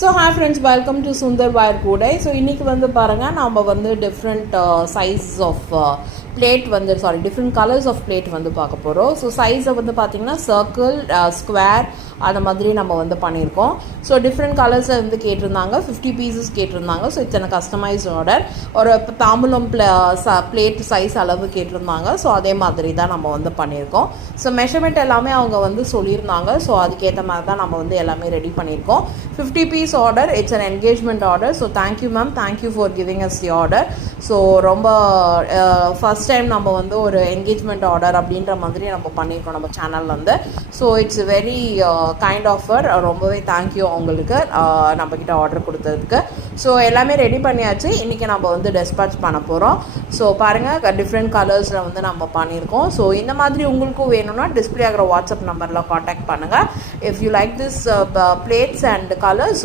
So hi friends, welcome to Sundar Wire Kodai. So இன்னைக்கு வந்து பாருங்க நாம வந்து different sizes of plate வந்து different colors of plate வந்து பார்க்க போறோம். So size வந்து பாத்தீங்கன்னா circle, square அந்த மாதிரி நம்ம வந்து பண்ணியிருக்கோம். ஸோ டிஃப்ரெண்ட் கலர்ஸை வந்து கேட்டிருந்தாங்க, 50 பீசஸ் கேட்டிருந்தாங்க. ஸோ இத்தனை கஸ்டமைஸ் ஆர்டர். ஒரு தாம்பூலம் பிளேட் சைஸ் அளவு கேட்டிருந்தாங்க. ஸோ அதே மாதிரி தான் நம்ம வந்து பண்ணியிருக்கோம். ஸோ மெஷர்மெண்ட் எல்லாமே அவங்க வந்து சொல்லியிருந்தாங்க. ஸோ அதுக்கேற்ற மாதிரி தான் நம்ம வந்து எல்லாமே ரெடி பண்ணியிருக்கோம். 50 piece order, it's an engagement order. So thank you ma'am, thank you for giving us the order. So ரொம்ப ஃபஸ்ட் டைம் நம்ம வந்து ஒரு என்கேஜ்மெண்ட் ஆர்டர் அப்படின்ற மாதிரி நம்ம பண்ணியிருக்கோம் நம்ம சேனலில் வந்து. So it's very kind offer. ரொம்பவே தேங்க்யூ அவங்களுக்கு நம்மக்கிட்ட ஆர்டர் கொடுத்ததுக்கு. ஸோ எல்லாமே ரெடி பண்ணியாச்சு. இன்றைக்கி நம்ம வந்து டிஸ்பேட்ச் பண்ண போகிறோம். ஸோ பாருங்கள், டிஃப்ரெண்ட் கலர்ஸில் வந்து நம்ம பண்ணியிருக்கோம். ஸோ இந்த மாதிரி உங்களுக்கும் வேணும்னா டிஸ்பிளே ஆகிற வாட்ஸ்அப் நம்பரில் காண்டாக்ட் பண்ணுங்கள். If you like this plates and colours,